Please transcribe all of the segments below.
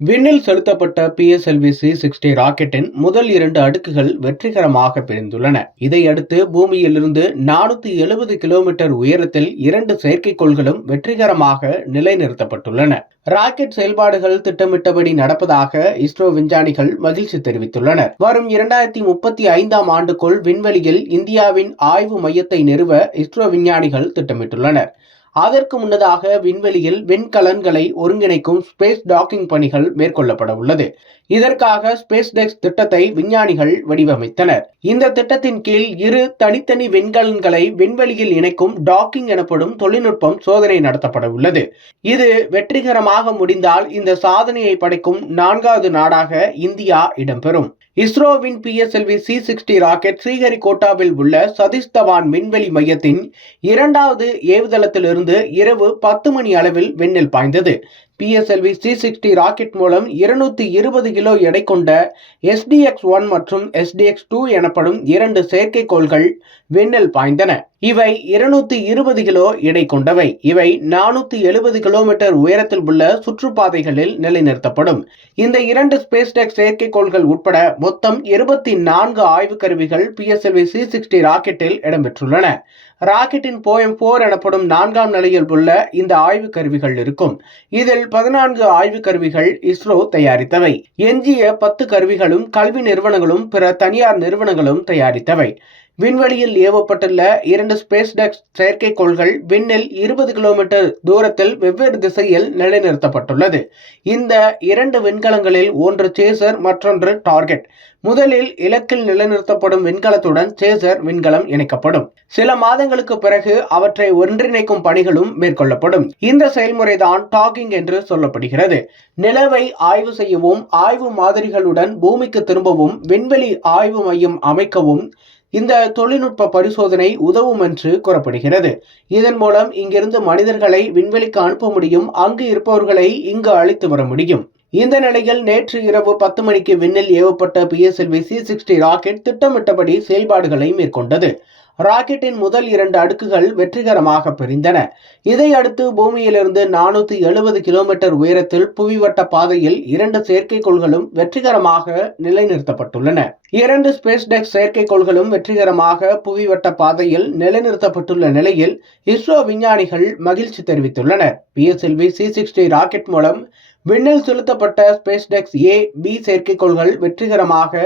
விண்ணில் செலுத்தப்பட்ட PSLV-C60 ராக்கெட்டின் முதல் 2 அடுக்குகள் வெற்றிகரமாக பிரிந்துள்ளன. இதையடுத்து பூமியிலிருந்து 470 கிலோமீட்டர் உயரத்தில் 2 செயற்கைக்கோள்களும் வெற்றிகரமாக நிலைநிறுத்தப்பட்டுள்ளன. ராக்கெட் செயல்பாடுகள் திட்டமிட்டபடி நடப்பதாக இஸ்ரோ விஞ்ஞானிகள் மகிழ்ச்சி தெரிவித்துள்ளனர். வரும் 2035ஆம் ஆண்டுக்குள் விண்வெளியில் இந்தியாவின் ஆய்வு மையத்தை நிறுவ இஸ்ரோ விஞ்ஞானிகள் திட்டமிட்டுள்ளனர். அதற்கு முன்னதாக விண்வெளியில் விண்கலன்களை ஒருங்கிணைக்கும் ஸ்பேஸ் டாக்கிங் பணிகள் மேற்கொள்ளப்பட உள்ளது. இதற்காக ஸ்பேஸ் டெக்ஸ் திட்டத்தை விஞ்ஞானிகள் வடிவமைத்தனர். இந்த திட்டத்தின் கீழ் 2 தனித்தனி விண்கலன்களை விண்வெளியில் இணைக்கும் டாக்கிங் எனப்படும் தொழில்நுட்பம் சோதனை நடத்தப்பட உள்ளது. இது வெற்றிகரமாக முடிந்தால் இந்த சாதனையை படைக்கும் 4வது நாடாக இந்தியா இடம்பெறும். இஸ்ரோவின் PSLV-C60 ராக்கெட் ஸ்ரீஹரிகோட்டாவில் உள்ள சதீஷ் தவான் விண்வெளி மையத்தின் 2வது ஏவுதளத்திலிருந்து இரவு 10 மணி அளவில் விண்ணில் பாய்ந்தது. PSLV-C60 ராக்கெட் மூலம் 220 கிலோ எடை கொண்ட SDX-1 மற்றும் SDX-2 எனப்படும் 2 செயற்கைக்கோள்கள் விண்ணில் பாய்ந்தன. இவை 220 கிலோ எடை கொண்டவை. இவை 470 கிலோமீட்டர் உயரத்தில் உள்ள சுற்றுப்பாதைகளில் நிலைநிறுத்தப்படும். இந்த 2 ஸ்பேஸ் டெக்ஸ் செயற்கைக்கோள்கள் உட்பட மொத்தம் 24 ஆய்வு கருவிகள் PSLV-C60 ராக்கெட்டில் இடம்பெற்றுள்ளன. ராக்கெட்டின் போயம் 4 எனப்படும் 4ஆம் நிலையில் உள்ள இந்த ஆய்வு கருவிகள் இருக்கும். இதில் 14 ஆய்வு கருவிகள் இஸ்ரோ தயாரித்தவை. எஞ்சிய 10 கருவிகளும் கல்வி நிறுவனங்களும் பிற தனியார் நிறுவனங்களும் தயாரித்தவை. விண்வெளியில் ஏவப்பட்டுள்ள 2 ஸ்பேஸ் டெக்ஸ் செயற்கைக்கோள்கள் விண்ணில் 20 கிலோமீட்டர் தூரத்தில் வெவ்வேறு திசையில் நிலைநிறுத்தப்பட்டுள்ளது. இந்த 2 விண்கலங்களில் ஒன்று சேசர், மற்றொன்று டார்கெட். முதலில் இலக்கில் நிலைநிறுத்தப்படும் விண்கலத்துடன் சேசர் விண்கலம் இணைக்கப்படும். சில மாதங்களுக்கு பிறகு அவற்றை ஒன்றிணைக்கும் பணிகளும் மேற்கொள்ளப்படும். இந்த செயல்முறைதான் டாக்கிங் என்று சொல்லப்படுகிறது. நிலவை ஆய்வு செய்யவும் ஆய்வு மாதிரிகளுடன் பூமிக்கு திரும்பவும் விண்வெளி ஆய்வு மையம் அமைக்கவும் இந்த தொழில்நுட்ப பரிசோதனை உதவும் என்று கூறப்படுகிறது. இதன் மூலம் இங்கிருந்து மனிதர்களை விண்வெளிக்கு அனுப்ப முடியும். அங்கு இருப்பவர்களை இங்கு அழைத்து வர முடியும். இந்த நிலையில் நேற்று இரவு 10 மணிக்கு விண்ணில் ஏவப்பட்ட PSLV-C60 ராக்கெட் திட்டமிட்டபடி செயல்பாடுகளை மேற்கொண்டது. ராக்கெட்டின் முதல் 2 அடுக்குகள் வெற்றிகரமாக பிரிந்தன. இதையடுத்து பூமியிலிருந்து 470 கிலோமீட்டர் உயரத்தில் புவிவட்ட பாதையில் 2 செயற்கைக்கோள்களும் வெற்றிகரமாக நிலைநிறுத்தப்பட்டுள்ளன. 2 ஸ்பேஸ் டெக்ஸ் செயற்கைக்கோள்களும் வெற்றிகரமாக புவிவட்ட பாதையில் நிலைநிறுத்தப்பட்டுள்ள நிலையில் இஸ்ரோ விஞ்ஞானிகள் மகிழ்ச்சி தெரிவித்துள்ளனர். PSLV-C60 ராக்கெட் மூலம் விண்ணில் செலுத்தப்பட்ட ஸ்பேஸ் டெக்ஸ் A, B செயற்கைக்கோள்கள் வெற்றிகரமாக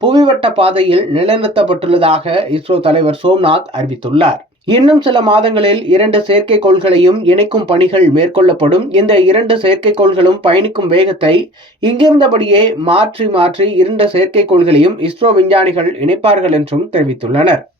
புவிவட்ட பாதையில் நிலைநிறுத்தப்பட்டுள்ளதாக இஸ்ரோ தலைவர் சோம்நாத் அறிவித்துள்ளார். இன்னும் சில மாதங்களில் 2 செயற்கைக்கோள்களையும் இணைக்கும் பணிகள் மேற்கொள்ளப்படும். இந்த 2 செயற்கைக்கோள்களும் பயணிக்கும் வேகத்தை இங்கிருந்தபடியே மாற்றி 2 செயற்கைக்கோள்களையும் இஸ்ரோ விஞ்ஞானிகள் இணைப்பார்கள் என்றும் தெரிவித்துள்ளனர்.